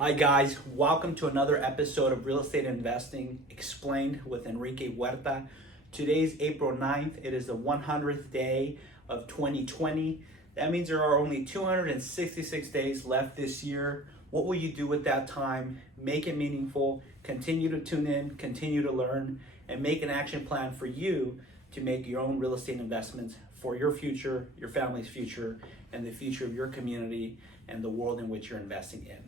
Hi guys, welcome to another episode of Real Estate Investing Explained with Enrique Huerta. Today's April 9th. It is the 100th day of 2020. That means there are only 266 days left this year. What will you do with that time? Make it meaningful, continue to tune in, continue to learn, and make an action plan for you to make your own real estate investments for your future, your family's future, and the future of your community and the world in which you're investing in.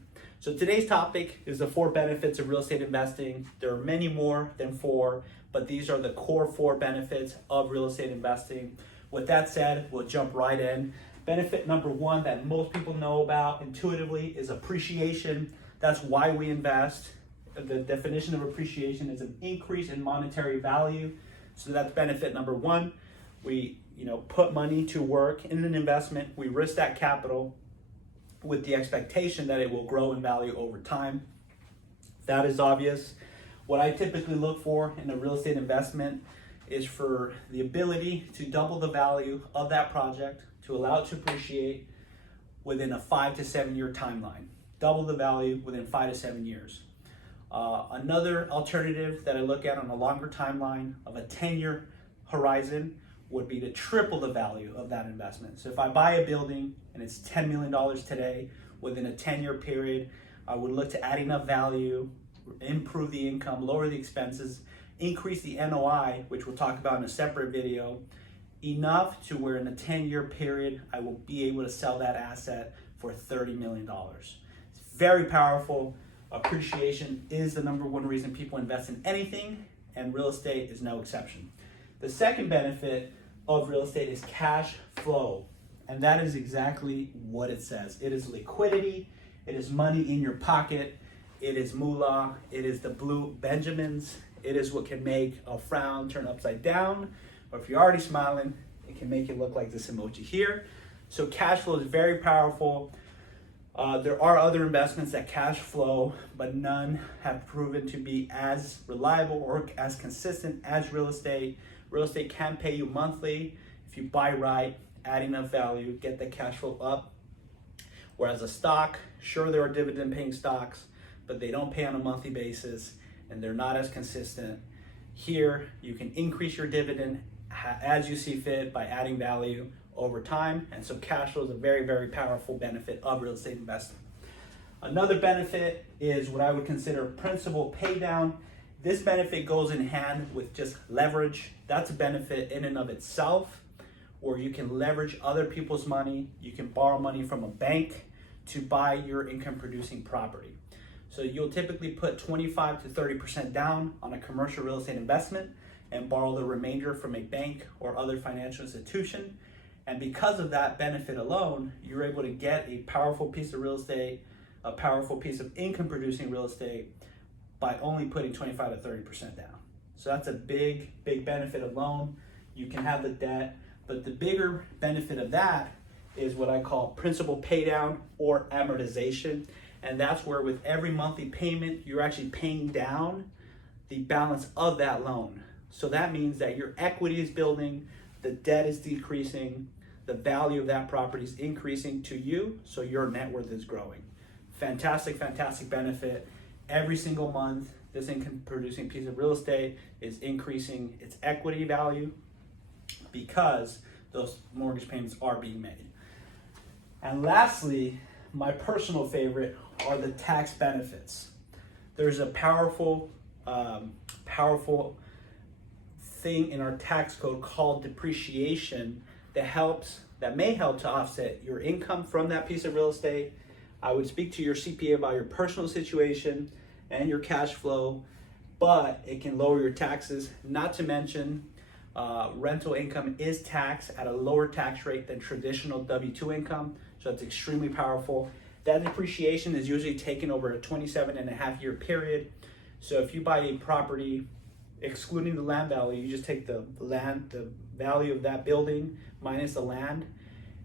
So today's topic is the 4 benefits of real estate investing. There are many more than 4, but these are the core 4 benefits of real estate investing. With that said, we'll jump right in. Benefit number 1 that most people know about intuitively is appreciation. That's why we invest. The definition of appreciation is an increase in monetary value. So that's benefit number 1. We put money to work in an investment. We risk that capital with the expectation that it will grow in value over time. That is obvious. What I typically look for in a real estate investment is for the ability to double the value of that project, to allow it to appreciate within a 5 to 7 year timeline. Double the value within 5 to 7 years. Another alternative that I look at on a longer timeline of a 10-year horizon would be to triple the value of that investment. So if I buy a building and it's $10 million today, within a 10-year period, I would look to add enough value, improve the income, lower the expenses, increase the NOI, which we'll talk about in a separate video, enough to where in a 10-year period, I will be able to sell that asset for $30 million. It's very powerful. Appreciation is the number 1 reason people invest in anything, and real estate is no exception. The second benefit of real estate is cash flow, and that is exactly what it says. It is liquidity, it is money in your pocket, it is moolah, it is the blue Benjamins, it is what can make a frown turn upside down, or if you're already smiling, it can make it look like this emoji here. So cash flow is very powerful. There are other investments that cash flow, but none have proven to be as reliable or as consistent as real estate. Real estate can pay you monthly if you buy right, add enough value, get the cash flow up. Whereas a stock, sure, there are dividend paying stocks, but they don't pay on a monthly basis and they're not as consistent. Here, you can increase your dividend as you see fit by adding value over time. And so cash flow is a very, very powerful benefit of real estate investing. Another benefit is what I would consider principal pay down. This benefit goes in hand with just leverage. That's a benefit in and of itself, where you can leverage other people's money. You can borrow money from a bank to buy your income producing property. So you'll typically put 25 to 30% down on a commercial real estate investment and borrow the remainder from a bank or other financial institution. And because of that benefit alone, you're able to get a powerful piece of real estate, a powerful piece of income producing real estate by only putting 25 to 30% down. So that's a big, big benefit alone. You can have the debt, but the bigger benefit of that is what I call principal pay down or amortization. And that's where with every monthly payment, you're actually paying down the balance of that loan. So that means that your equity is building, the debt is decreasing, the value of that property is increasing to you, so your net worth is growing. Fantastic, fantastic benefit. Every single month, this income producing piece of real estate is increasing its equity value because those mortgage payments are being made. And lastly, my personal favorite are the tax benefits. There's a powerful thing in our tax code called depreciation that may help to offset your income from that piece of real estate. I would speak to your CPA about your personal situation and your cash flow, but it can lower your taxes. Not to mention, rental income is taxed at a lower tax rate than traditional W-2 income, so it's extremely powerful. That depreciation is usually taken over a 27.5 year period. So if you buy a property, excluding the land value, you just take the value of that building minus the land,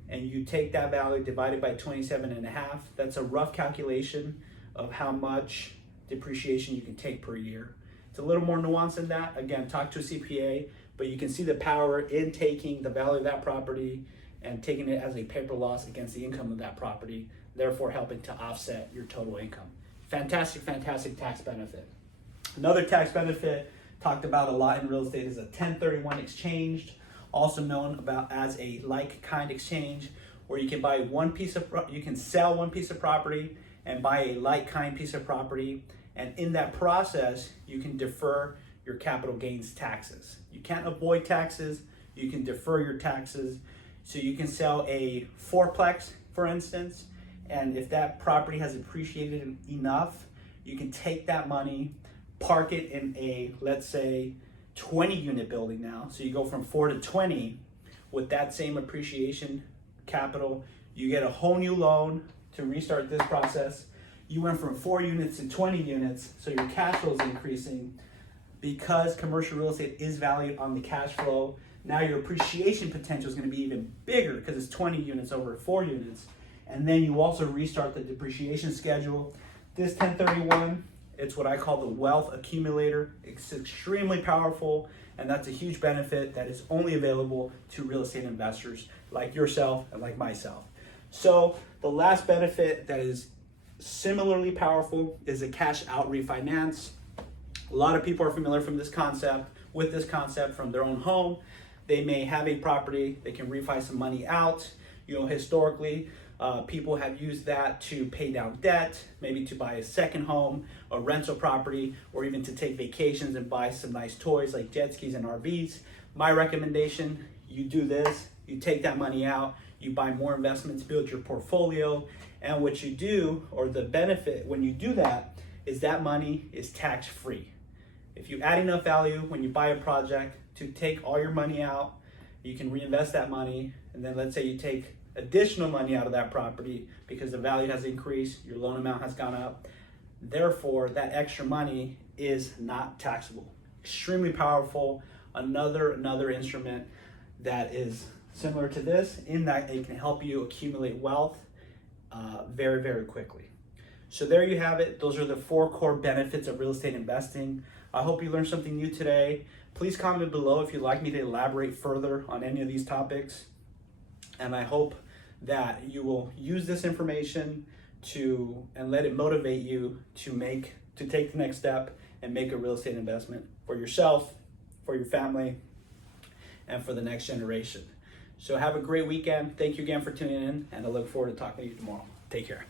and you take that value divided by 27.5. That's a rough calculation of how much depreciation you can take per year. It's a little more nuanced than that. Again, talk to a CPA, but you can see the power in taking the value of that property and taking it as a paper loss against the income of that property, therefore helping to offset your total income. Fantastic, fantastic tax benefit. Another tax benefit talked about a lot in real estate is a 1031 exchange, also known about as a like-kind exchange, where you can buy you can sell one piece of property and buy a like-kind piece of property, and in that process, you can defer your capital gains taxes. You can't avoid taxes, you can defer your taxes. So you can sell a fourplex, for instance, and if that property has appreciated enough, you can take that money, park it in a, let's say, 20 unit building now. So you go from 4 to 20 with that same appreciation capital. You get a whole new loan to restart this process. You went from 4 units to 20 units, so your cash flow is increasing. Because commercial real estate is valued on the cash flow, now your appreciation potential is going to be even bigger because it's 20 units over 4 units. And then you also restart the depreciation schedule. This 1031, it's what I call the wealth accumulator. It's extremely powerful, and that's a huge benefit that is only available to real estate investors like yourself and like myself. So the last benefit that is similarly powerful is a cash out refinance. A lot of people are familiar with this concept from their own home. They may have a property, they can refi some money out. Historically, people have used that to pay down debt, maybe to buy a second home, a rental property, or even to take vacations and buy some nice toys like jet skis and RVs. My recommendation, you do this, you take that money out, you buy more investments, build your portfolio, and what you do, or the benefit when you do that, is that money is tax-free. If you add enough value when you buy a project to take all your money out, you can reinvest that money, and then let's say you take additional money out of that property because the value has increased, your loan amount has gone up. Therefore, that extra money is not taxable. Extremely powerful. Another instrument that is similar to this in that it can help you accumulate wealth very, very quickly. So there you have it. Those are the 4 core benefits of real estate investing. I hope you learned something new today. Please comment below if you'd like me to elaborate further on any of these topics. And I hope that you will use this information and let it motivate you to take the next step and make a real estate investment for yourself, for your family, and for the next generation. So have a great weekend. Thank you again for tuning in, and I look forward to talking to you tomorrow. Take care.